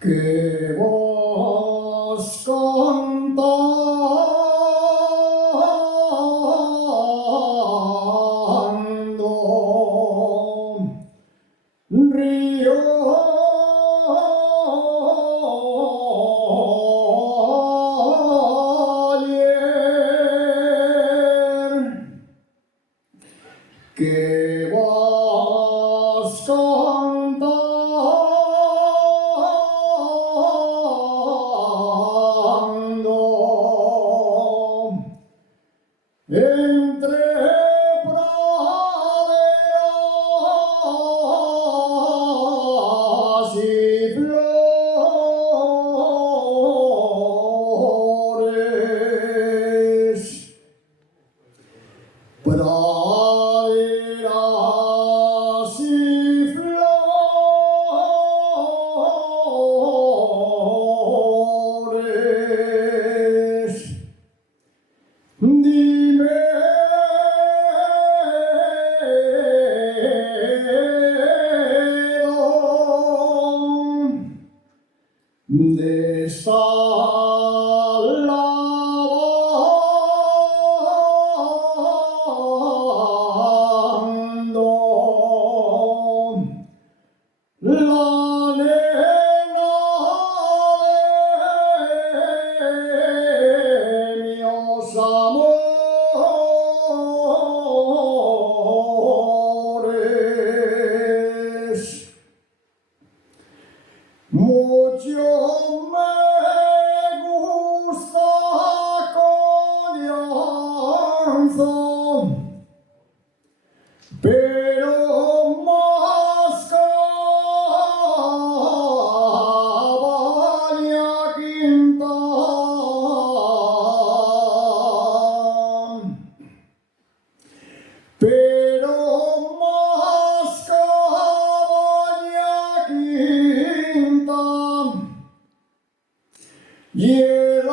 que vos cantando río ayer, que vos cantando entre praderas y flores, praderas y flores. Dime ¿dónde está lavando la nena de mis amores? Mucho me gusta Coñanzo, pero más Cabaña Quinta, pero más Cabaña Quinta y el